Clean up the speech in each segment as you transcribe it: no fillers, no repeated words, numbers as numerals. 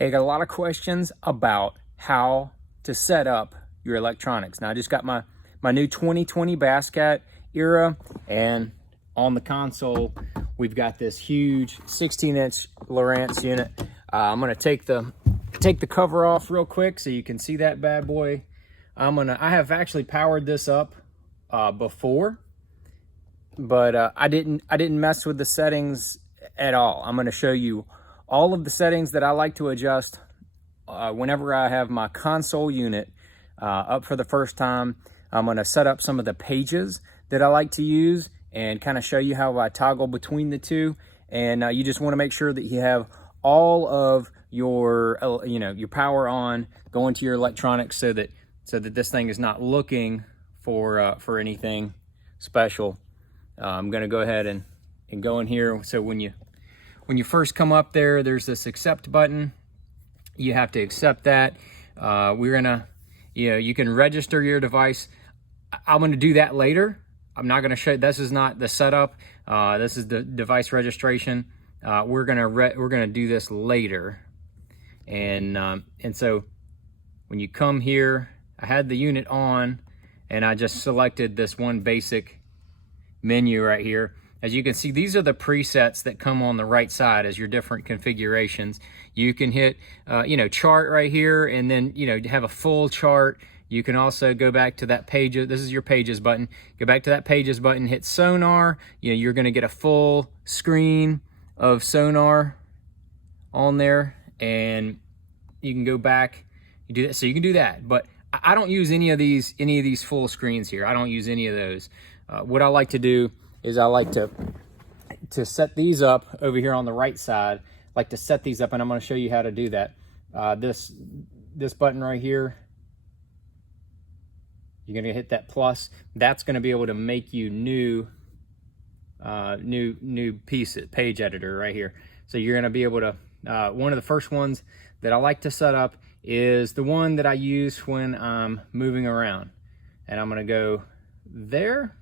Hey, I got a lot of questions about how to set up your electronics. Now, I just got my new 2020 Basscat era, and on the console, we've got this huge 16-inch Lowrance unit. I'm gonna take the cover off real quick so you can see that bad boy. I have actually powered this up before, but I didn't mess with the settings at all. I'm gonna show you all of the settings that I like to adjust whenever I have my console unit up for the first time. I'm gonna set up some of the pages that I like to use and kind of show you how I toggle between the two. And you just wanna make sure that you have all of your, your power on, going to your electronics so that this thing is not looking for anything special. I'm gonna go ahead and go in here. So when you first come up there, there's this accept button. You have to accept that. We're gonna, you can register your device. I'm gonna do that later. I'm not gonna show, this is not the setup. This is the device registration. We're gonna do this later. And so when you come here, I had the unit on and I just selected this one basic menu right here. As you can see, these are the presets that come on the right side as your different configurations. You can hit, chart right here, and then, have a full chart. You can also go back to that page. This is your pages button. Go back to that pages button, hit Sonar. You're gonna get a full screen of Sonar on there, and you can go back, you do that. So you can do that, but I don't use any of these full screens here. I don't use any of those. What I like to do is I like to set these up over here on the right side. I like to set these up, and I'm going to show you how to do that. This button right here, you're going to hit that plus. That's going to be able to make you new page editor right here. So you're going to be able to, one of the first ones that I like to set up is the one that I use when I'm moving around. And I'm going to go there.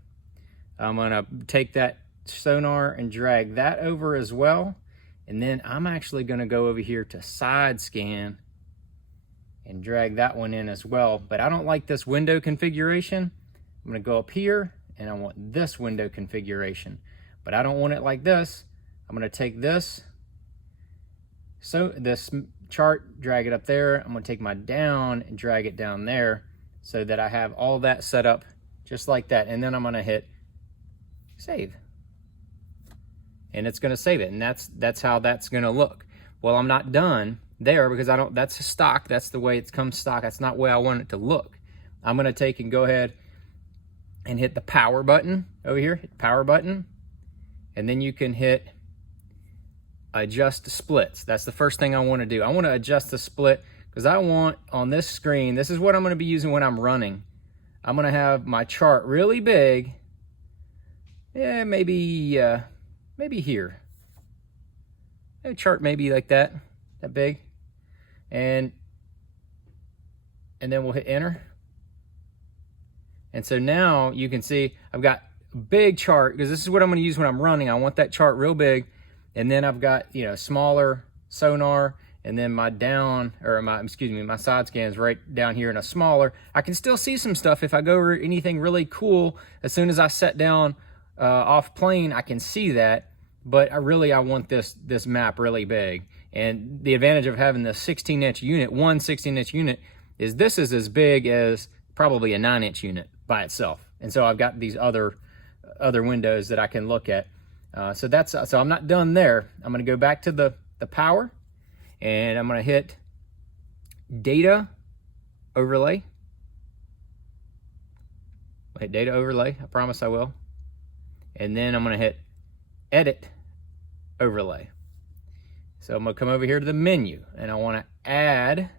I'm gonna take that Sonar and drag that over as well. And then I'm actually gonna go over here to side scan and drag that one in as well. But I don't like this window configuration. I'm gonna go up here and I want this window configuration, but I don't want it like this. I'm gonna take this chart, drag it up there. I'm gonna take my down and drag it down there so that I have all that set up just like that. And then I'm gonna hit save, and it's going to save it, and that's how that's going to look. Well, I'm not done there because that's a stock. That's the way it comes stock. That's not the way I want it to look. I'm going to take and go ahead and hit the power button over here, hit power button, and then you can hit adjust splits. That's the first thing I want to do. I want to adjust the split because I want on this screen, this is what I'm going to be using when I'm running. I'm going to have my chart really big. Yeah, maybe here. A chart maybe like that big. And then we'll hit enter. And so now you can see I've got a big chart because this is what I'm going to use when I'm running. I want that chart real big. And then I've got, smaller Sonar, and then my side scan is right down here in a smaller. I can still see some stuff if I go over anything really cool. As soon as I set down off plane, I can see that, but I want this map really big. And the advantage of having the 16-inch unit, one 16-inch unit, is this is as big as probably a 9-inch unit by itself. And so I've got these other windows that I can look at. So I'm not done there. I'm going to go back to the power, and I'm going to hit data overlay. I'll hit data overlay. I promise I will. And then I'm going to hit edit overlay. So I'm going to come over here to the menu, and I want to add,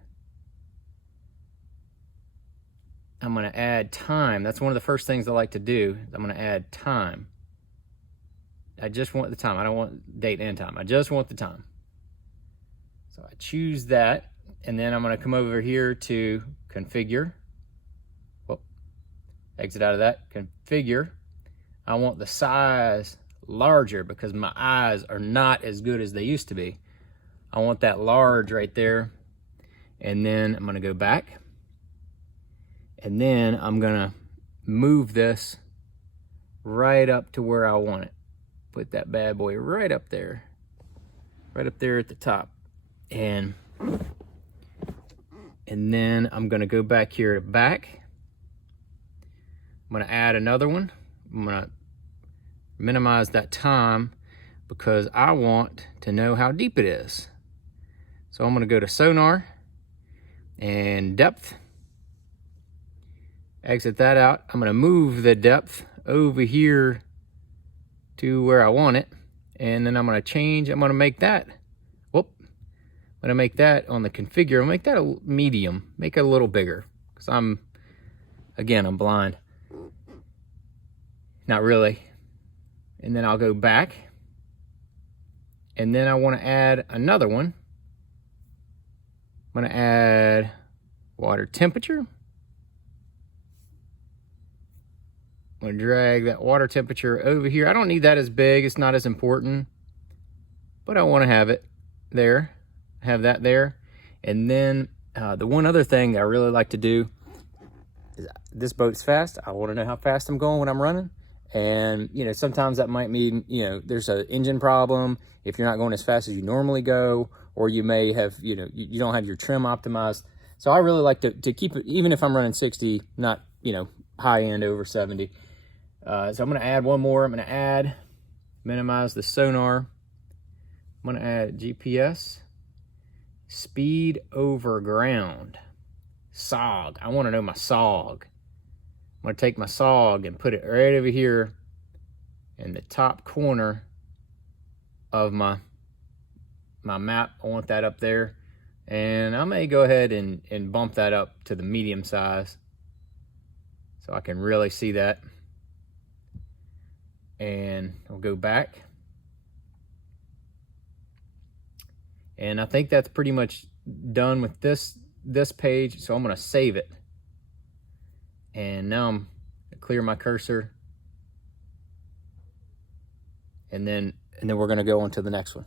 time. That's one of the first things I like to do. I'm going to add time. I just want the time. I don't want date and time. I just want the time. So I choose that, and then I'm going to come over here to configure. Well, exit out of that. Configure. I want the size larger because my eyes are not as good as they used to be. I want that large right there. And then I'm gonna go back. And then I'm gonna move this right up to where I want it. Put that bad boy right up there at the top. And then I'm gonna go back here to back. I'm gonna add another one. I'm gonna minimize that time because I want to know how deep it is. So I'm gonna go to Sonar and depth. Exit that out. I'm gonna move the depth over here to where I want it. And then I'm gonna change, I'm gonna make that, I'm gonna make that on the configure, I'll make that a medium, make it a little bigger. Because I'm blind. Not really. And then I'll go back. And then I wanna add another one. I'm gonna add water temperature. I'm gonna drag that water temperature over here. I don't need that as big, it's not as important, but I wanna have it there, have that there. And then the one other thing that I really like to do is, this boat's fast. I wanna know how fast I'm going when I'm running. And you know, sometimes that might mean, you know, there's an engine problem if you're not going as fast as you normally go, or you may have, you know, you don't have your trim optimized. So I really like to keep it, even if I'm running 60, not, you know, high end over 70. So I'm gonna add one more. I'm gonna minimize the sonar. I'm gonna add GPS, speed over ground, SOG. I wanna know my SOG. I'm gonna take my SOG and put it right over here in the top corner of my map. I want that up there. And I may go ahead and bump that up to the medium size so I can really see that. And I'll go back. And I think that's pretty much done with this page. So I'm gonna save it. And now I'm gonna clear my cursor. And then we're gonna go on to the next one.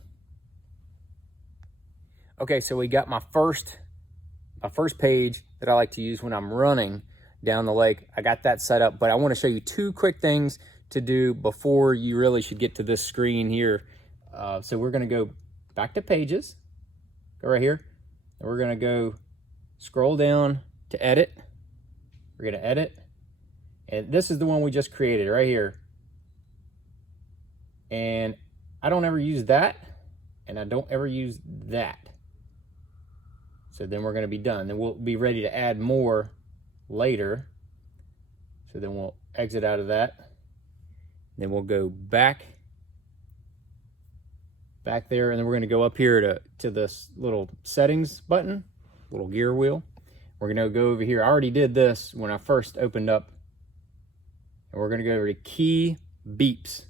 Okay, so we got my first page that I like to use when I'm running down the lake. I got that set up, but I wanna show you two quick things to do before you really should get to this screen here. So we're gonna go back to pages, go right here, and we're gonna go scroll down to edit. We're gonna edit, and this is the one we just created right here. And I don't ever use that, and I don't ever use that. So then we're gonna be done. Then we'll be ready to add more later. So then we'll exit out of that. Then we'll go back there, and then we're gonna go up here to this little settings button, little gear wheel. We're gonna go over here. I already did this when I first opened up. And we're gonna go over to key beeps.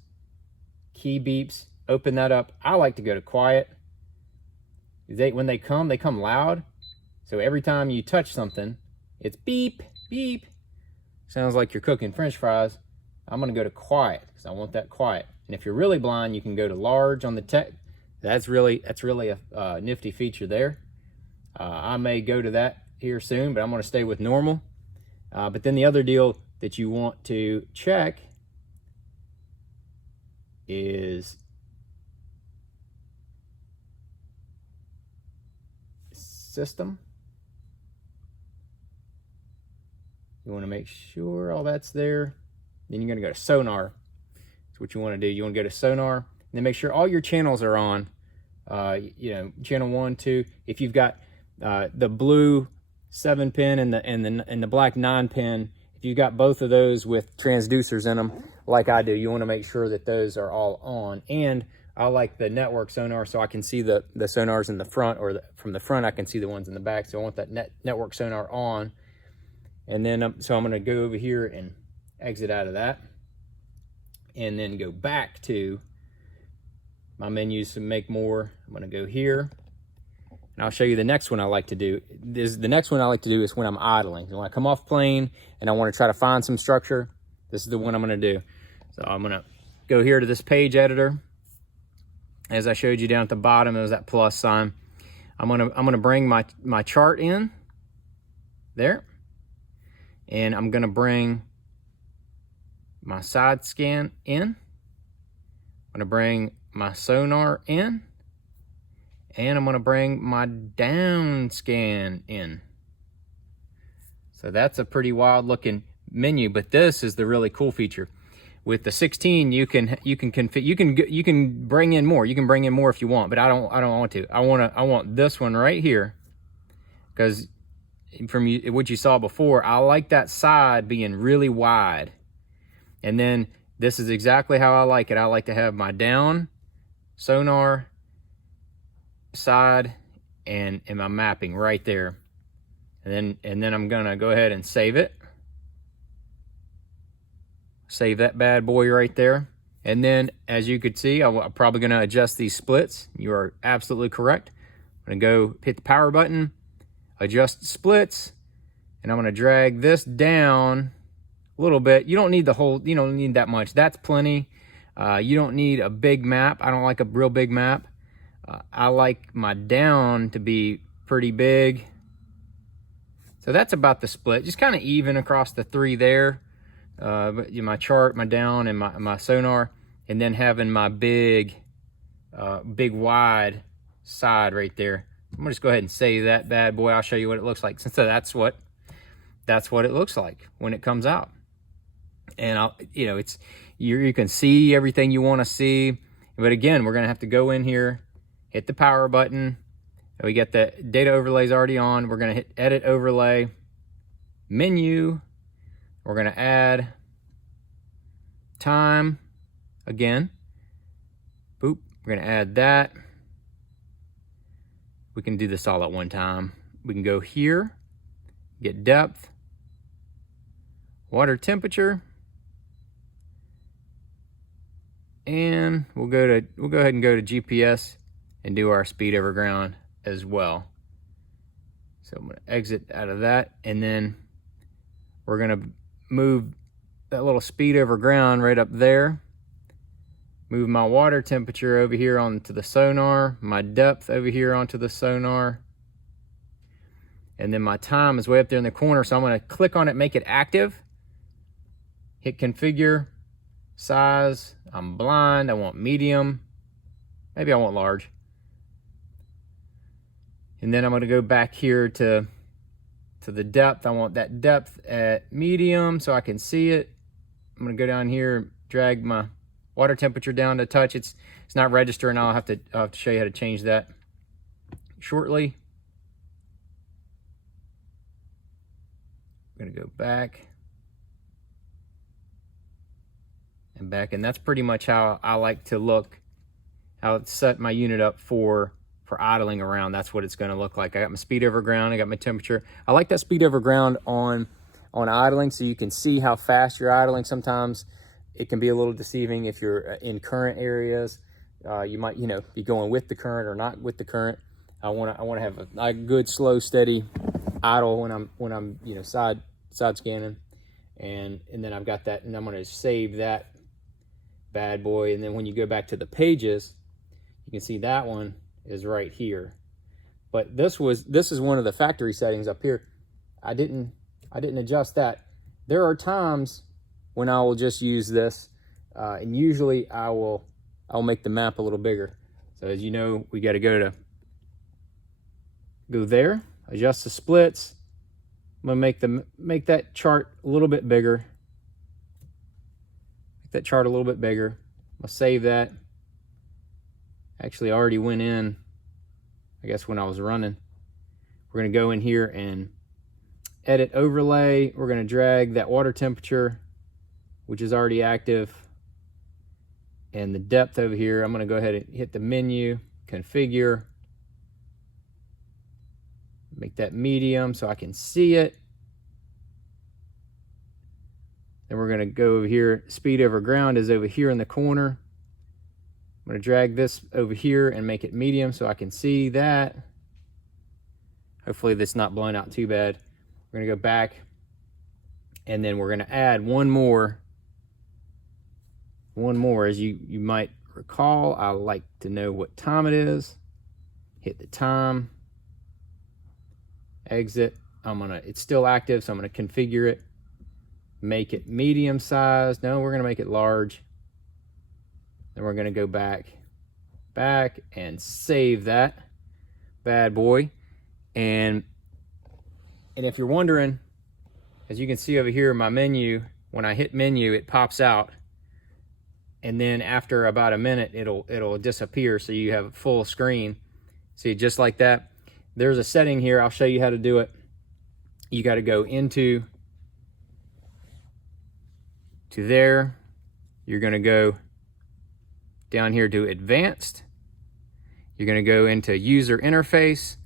Key beeps, open that up. I like to go to quiet. When they come loud. So every time you touch something, it's beep, beep. Sounds like you're cooking French fries. I'm gonna go to quiet because I want that quiet. And if you're really blind, you can go to large on the tech. That's really a nifty feature there. I may go to that here soon, but I'm gonna stay with normal. But then the other deal that you want to check is system. You want to make sure all that's there. Then you're going to go to Sonar. That's what you want to do. You want to go to Sonar, and then make sure all your channels are on. You know, channel 1, 2. If you've got the blue 7-pin and the black 9-pin, if you've got both of those with transducers in them, like I do, you want to make sure that those are all on. And I like the network sonar, so I can see the sonars in the front, or from the front I can see the ones in the back. So I want that network sonar on. And then so I'm going to go over here and exit out of that, and then go back to my menus to make more. I'm going to go here, and I'll show you the next one I like to do. The next one I like to do is when I'm idling. So when I come off plane and I want to try to find some structure, this is the one I'm going to do. So I'm going to go here to this page editor. As I showed you down at the bottom, it was that plus sign. I'm gonna bring my chart in there, and I'm gonna bring my side scan in. I'm gonna bring my sonar in, and I'm gonna bring my down scan in. So that's a pretty wild looking menu, but this is the really cool feature. With the 16, you can bring in more. You can bring in more if you want, but I don't want to. I want this one right here, because from what you saw before, I like that side being really wide. And then this is exactly how I like it. I like to have my down sonar side and my mapping right there. And then I'm gonna go ahead and save it. Save that bad boy right there. And then, as you could see, I'm probably gonna adjust these splits. You are absolutely correct. I'm gonna go hit the power button, adjust splits, and I'm gonna drag this down a little bit. You don't need the whole, you don't need that much. That's plenty. You don't need a big map. I don't like a real big map. I like my down to be pretty big. So that's about the split, just kind of even across the three there. But my chart, my down, and my sonar, and then having my big wide side right there. I'm gonna just go ahead and save that bad boy. I'll show you what it looks like. So that's what it looks like when it comes out. And you can see everything you want to see. But again, we're gonna have to go in here, hit the power button. We got the data overlays already on. We're gonna hit edit overlay, menu. We're gonna add time again. Boop, we're gonna add that. We can do this all at one time. We can go here, get depth, water temperature, and we'll go ahead and go to GPS and do our speed over ground as well. So I'm gonna exit out of that, and then we're gonna move that little speed over ground right up there. Move my water temperature over here onto the sonar, my depth over here onto the sonar, and then my time is way up there in the corner. So I'm gonna click on it, make it active, hit configure, size. I'm blind, I want medium, maybe I want large. And then I'm gonna go back here to the depth. I want that depth at medium so I can see it. I'm gonna go down here, drag my water temperature down to touch. It's not registering. I'll have to show you how to change that shortly. I'm gonna go back and back, and that's pretty much how I like to look, how it's set my unit up for idling around. That's what it's going to look like. I got my speed over ground, I got my temperature. I like that speed over ground on idling, so you can see how fast you're idling. Sometimes it can be a little deceiving if you're in current areas. You might be going with the current or not with the current. I want to have a good slow steady idle when I'm side scanning, and then I've got that, and I'm going to save that bad boy. And then when you go back to the pages, you can see that one is right here. But this is one of the factory settings up here. I didn't adjust that. There are times when I will just use this, and usually I'll make the map a little bigger. So as you know, we got to go there, adjust the splits. I'm gonna make that chart a little bit bigger. Make that chart a little bit bigger. I'll save that. Actually, I already went in, I guess, when I was running. We're going to go in here and edit overlay. We're going to drag that water temperature, which is already active, and the depth over here. I'm going to go ahead and hit the menu, configure, make that medium so I can see it. Then we're going to go over here. Speed over ground is over here in the corner. I'm going to drag this over here and make it medium so I can see that. Hopefully that's not blowing out too bad. We're going to go back, and then we're going to add one more. As you might recall, I like to know what time it is. Hit the time. exit. It's still active, so I'm gonna configure it, make it medium size. No, we're gonna make it large. Then we're gonna go back and save that bad boy. And if you're wondering, as you can see over here in my menu, when I hit menu, it pops out. And then after about a minute, it'll disappear, so you have full screen. See, just like that. There's a setting here. I'll show you how to do it. You got to go to there. You're going to go down here to advanced. You're going to go into user interface,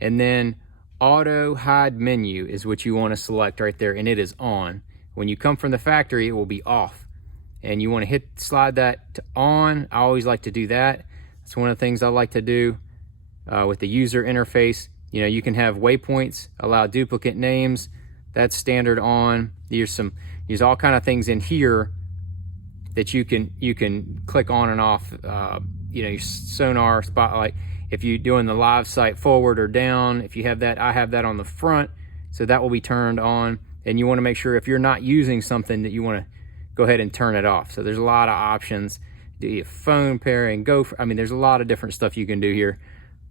and then auto hide menu is what you want to select right there, and it is on. When you come from the factory, it will be off, and you want to slide that to on. I always like to do that. That's one of the things I like to do with the user interface. You know, you can have waypoints, allow duplicate names. That's standard on. There's all kind of things in here that you can click on and off. You know, your Sonar spotlight. If you're doing the live site forward or down, if you have that, I have that on the front, so that will be turned on. And you want to make sure if you're not using something that you want to go ahead and turn it off. So there's a lot of options. Do you phone pairing, I mean, there's a lot of different stuff you can do here.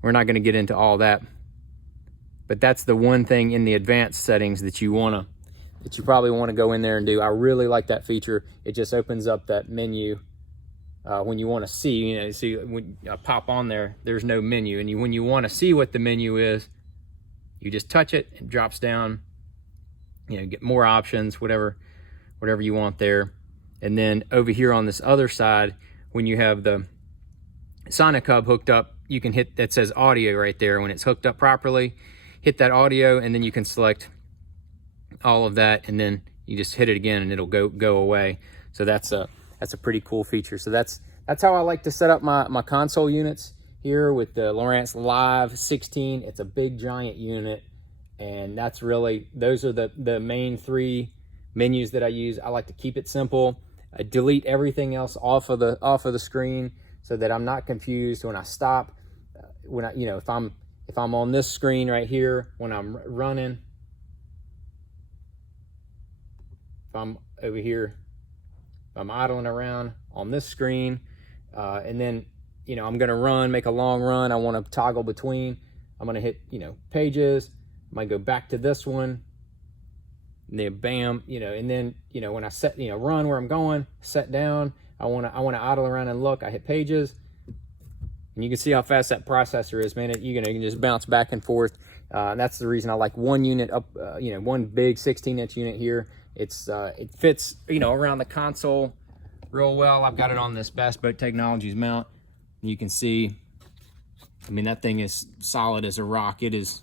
We're not going to get into all that, but that's the one thing in the advanced settings that you probably want to go in there and do. I really like that feature. It just opens up that menu when you want to see. You know, see when I pop on there, there's no menu, and when you want to see what the menu is, you just touch it. It drops down. You know, get more options, whatever you want there. And then over here on this other side, when you have the Sonic Hub hooked up, you can hit that says audio right there. When it's hooked up properly, hit that audio, and then you can select all of that, and then you just hit it again and it'll go away. So that's a pretty cool feature. So that's how I like to set up my console units here with the Lowrance Live 16. It's a big giant unit, and those are the main three menus that I use. I like to keep it simple. I delete everything else off of the screen so that I'm not confused when I stop. If I'm on this screen right here when I'm running, if I'm over here, if I'm idling around on this screen, and then I'm gonna run, make a long run. I want to toggle between. I'm gonna hit pages. I might go back to this one, and then bam, and then when I set run where I'm going, set down. I want to idle around and look. I hit pages, and you can see how fast that processor is, man. You can just bounce back and forth. And that's the reason I like one unit up, one big 16-inch unit here. It fits around the console real well. I've got it on this Bass Boat Technologies mount. You can see, I mean, that thing is solid as a rock. It is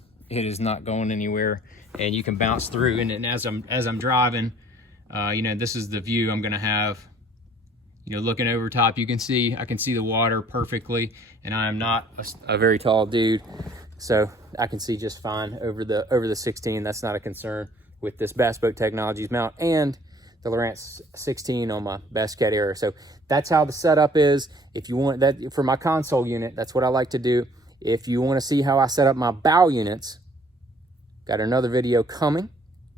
not going anywhere, and you can bounce through. And as I'm driving, this is the view I'm gonna have. Looking over top, I can see the water perfectly, and I am not a very tall dude, so I can see just fine over the 16. That's not a concern with this Bass Boat Technologies mount and the Lowrance 16 on my Bass Cat Air. So that's how the setup is. If you want that for my console unit, that's what I like to do. If you want to see how I set up my bow units, got another video coming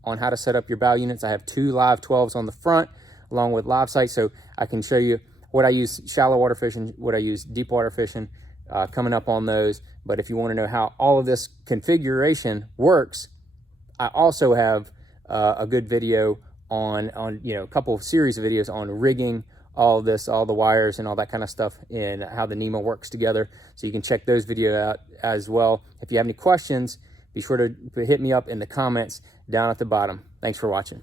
on how to set up your bow units. I have 2 live 12s on the front along with live sight, so I can show you what I use shallow water fishing, what I use deep water fishing, coming up on those. But if you want to know how all of this configuration works, I also have a good video on a couple of series of videos on rigging all of this, all the wires and all that kind of stuff, and how the Nemo works together. So you can check those videos out as well. If you have any questions, be sure to hit me up in the comments down at the bottom. Thanks for watching.